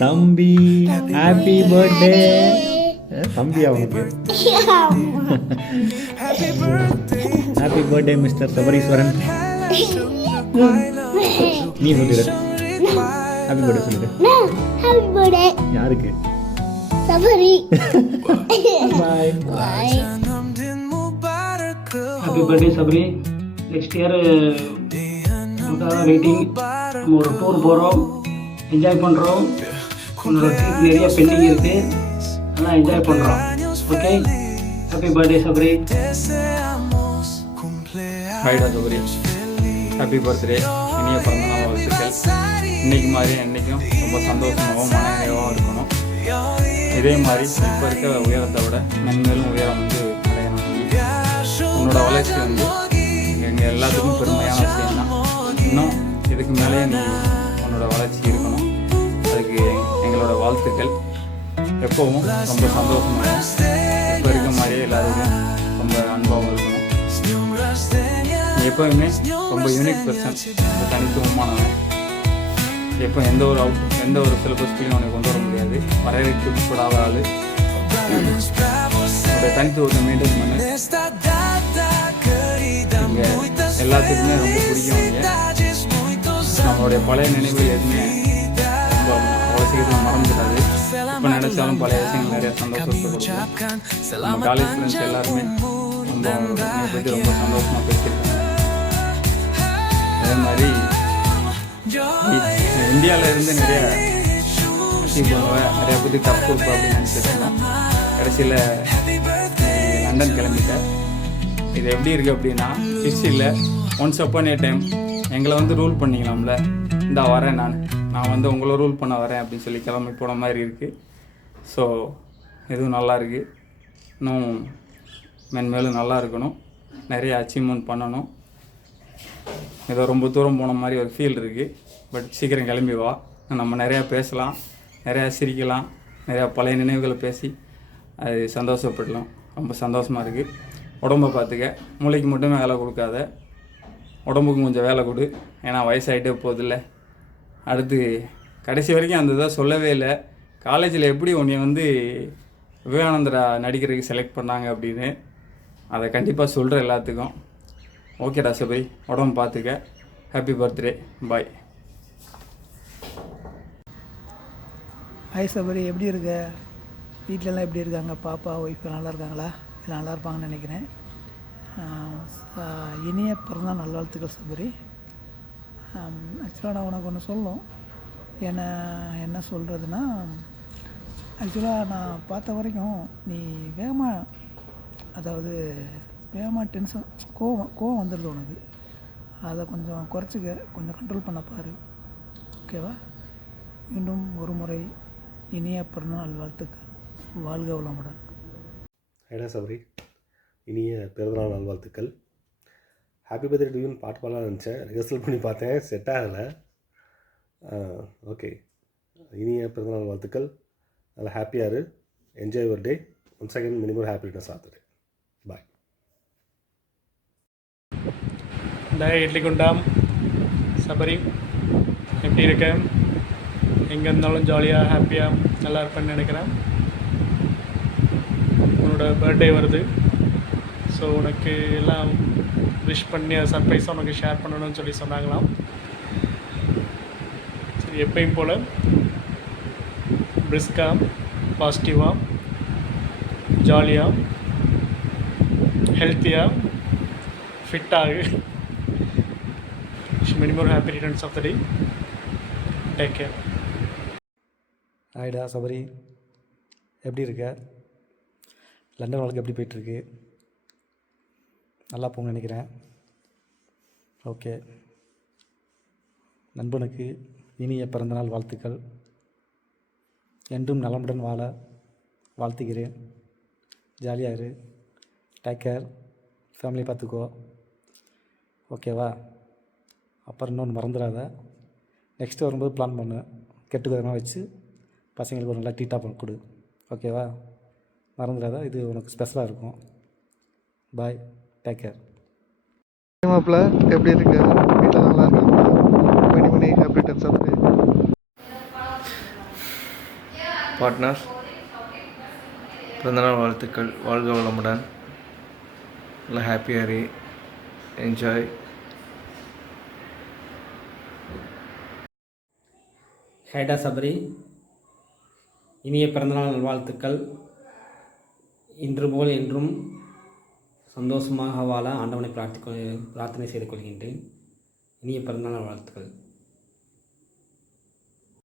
தம்பி happy birthday. தம்பி அவனுக்கு ஹாப்பி பர்த்டே மிஸ்டர் சபரீஸ்வரன். நீ சொல்லிடு ஹாப்பி பர்த்டே சொல்லிடு. ஹாப்பி பர்த்டே யாருக்கு? Sabari. Bye bye. Happy birthday Sabari. Next year waiting. நம்ம ஒரு டூர் போகிறோம், என்ஜாய் பண்ணுறோம். உன்னோட ட்ரிப் நிறைய பெண்டிங் இருக்குது, நல்லா என்ஜாய் பண்ணுறோம். Okay, happy birthday Sabari. ஹாய்டா சபரி, ஹாப்பி பர்த்டே. இனிய பிறந்தநாள் வாழ்த்துக்கள். இன்றைக்கி மாதிரி என்றைக்கும் ரொம்ப சந்தோஷமாகவும் மனநிறைவாகவும் இருக்கணும். இதே மாதிரி இப்போ இருக்க உயரத்தை விட மென்மேலும் உயரம் அடையணும். உன்னோட வளர்ச்சி எங்கள் எல்லாத்துக்கும் பெருமையான விஷயம் தான். இன்னும் இதுக்கு மேலேயே நீ உன்னோட வளர்ச்சி இருக்கணும். அதுக்கு எங்களோட வாழ்த்துக்கள். எப்போவும் ரொம்ப சந்தோஷமாக இப்போ இருக்க மாதிரியே எல்லாருக்கும் ரொம்ப அன்பாகவும் இருக்கணும். எப்போவுமே ரொம்ப யூனிக் பர்சன், தனித்துவமானவன். எப்போ எந்த ஒரு சிலபஸ்லையும் அவனை கொண்டு வர முடியாது. வரையறுக்கப்படாத ஆள். அவருடைய தனித்துவத்தை மெயின்டைன் பண்ண இங்கே எல்லாத்துக்குமே ரொம்ப பிடிக்கும். நம்மளுடைய பழைய நினைவுகள் எதுவுமே ரொம்ப அவ்வளோ சீக்கிரம் மறந்துடாது. இப்போ நினைச்சாலும் பழைய விஷயங்கள் நிறைய சந்தோஷத்தை கொடுக்கும். நம்ம காலேஜ் ஃப்ரெண்ட்ஸ் எல்லாருமே ரொம்ப பற்றி ரொம்ப சந்தோஷமாக பேசியிருக்காங்க. அதே மாதிரி இந்தியாவில் இருந்து நிறைய அச்சீவ் பண்ணுவேன், நிறைய பற்றி கப் கொடுப்பேன் அப்படின்னு நினச்சிருக்கேன். கடைசியில் லண்டன் கிளம்பிட்டேன். இது எப்படி இருக்குது அப்படின்னா, ஹிஸ்ட்ரியில் ஒன்ஸ் அப்பான் ஏ டைம் எங்களை ரூல் பண்ணிக்கலாம்ல, இந்த வரேன் நான் உங்களை ரூல் பண்ண வரேன் அப்படின்னு சொல்லி கிளம்பி போன மாதிரி இருக்குது. ஸோ இதுவும் நல்லா இருக்குது. இன்னும் மென்மேலும் நல்லா இருக்கணும், நிறைய அச்சீவ்மெண்ட் பண்ணணும். ஏதோ ரொம்ப தூரம் போன மாதிரி ஒரு ஃபீல் இருக்குது. பட் சீக்கிரம் கிளம்பி வா, நம்ம நிறையா பேசலாம், நிறையா சிரிக்கலாம், நிறையா பழைய நினைவுகளை பேசி அது சந்தோஷப்படலாம். ரொம்ப சந்தோஷமாக இருக்குது. உடம்பை பார்த்துக்க, மூளைக்கு மட்டுமே வேலை கொடுக்காத, உடம்புக்கு கொஞ்சம் வேலை கொடு. ஏன்னா வயசாகிட்டே போதில்ல. அடுத்து கடைசி வரைக்கும் அந்த இதை சொல்லவே இல்லை. காலேஜில் எப்படி உன்னை விவேகானந்தரா நடிக்கிறதுக்கு செலக்ட் பண்ணாங்க அப்படின்னு அதை கண்டிப்பாக சொல்கிறேன் எல்லாத்துக்கும். ஓகேடா சபரி, உடம்பு பார்த்துக்க. Happy birthday. Bye. Hi Sabari, எப்படி இருக்க? வீட்டிலலாம் எப்படி இருக்காங்க? பாப்பா ஒய்ஃப் நல்லா இருக்காங்களா? எல்லாம் நல்லா இருப்பாங்கன்னு நினைக்கிறேன். இனிய பிறந்தநாள் நல்வாழ்த்துக்கள் சபரி. ஆக்சுவலாக நான் உனக்கு ஒன்று சொல்லணும். என்ன சொல்கிறதுனா, ஆக்சுவலாக நான் பார்த்த வரைக்கும் நீ வேகமாக டென்ஷன் கோவம் வந்துடுது உனக்கு. அதை கொஞ்சம் குறைச்சிக்க, கொஞ்சம் கண்ட்ரோல் பண்ண பாரு. ஓகேவா? மீண்டும் ஒரு முறை இனிய பிறந்தநாள் வாழ்த்துக்கள். வாழ்க வளமுடன். ஹைடா சபரி, இனிய பிறந்தநாள் நல்வாழ்த்துக்கள். ஹாப்பி பர்த்டே டு யூன்னு பாட்டு பாடலாம் நினச்சேன். ரிஹர்சல் பண்ணி பார்த்தேன், செட் ஆகலை. ஓகே, இனிய பிறந்தநாள் வாழ்த்துக்கள். நல்லா ஹாப்பியாக இரு. Enjoy your day. Once again minimum happy returns of the day. Bye. Idli குண்டாம் சபரி, எப்படி இருக்கேன்? எங்கே இருந்தாலும் ஜாலியாக ஹாப்பியாக நல்லா இருப்பேன்னு நினைக்கிறேன். உன்னோட பர்த்டே வருது. ஸோ உனக்கு எல்லாம் விஷ் பண்ணி சர்ப்ரைஸாக உனக்கு ஷேர் பண்ணணும்னு சொல்லி சொன்னாங்களாம். சரி, எப்பயும் போல் பிரிஸ்காக, பாசிட்டிவாக, ஜாலியாக, ஹெல்த்தியாக, ஃபிட்டாக. many more happy returns of the day. Take care. ஹாய்டா Sabari, எப்படி இருக்க? லண்டன் வாழ்க்கை எப்படி போயிட்டுருக்கு? நல்லா போங்க நினைக்கிறேன். ஓகே, நண்பனுக்கு இனிய பிறந்தநாள் வாழ்த்துக்கள். என்றும் நலமுடன் வாழ வாழ்த்துகிறேன். ஜாலியாக இரு. Take care. ஃபேமிலி பார்த்துக்கோ. ஓகேவா? அப்புறம் இன்னொன்று மறந்துடாத, நெக்ஸ்ட்டு வரும்போது பிளான் பண்ணு. கெட்டுக்கதமாக வச்சு பசங்களுக்கு ஒரு நல்லா டீட்டாக பண்ணி கொடு. ஓகேவா? மறந்துடாத, இது உனக்கு ஸ்பெஷலாக இருக்கும். Bye, take care. மாப்பிள்ள எப்படி இருக்கு? வீட்டில் நல்லா இருக்காங்களா? Many happy returns of the day. Partner, பிறந்தநாள் வாழ்த்துக்கள். வாழ்க வளமுடன். நல்லா ஹாப்பியாக என்ஜாய். ஹேடா சபரி, இனிய பிறந்தநாள் நல்வாழ்த்துக்கள். இன்று போல் என்றும் சந்தோஷமாக வாழ ஆண்டவனை பிரார்த்தனை செய்து கொள்கின்றேன். இனிய பிறந்தநாள் வாழ்த்துக்கள்.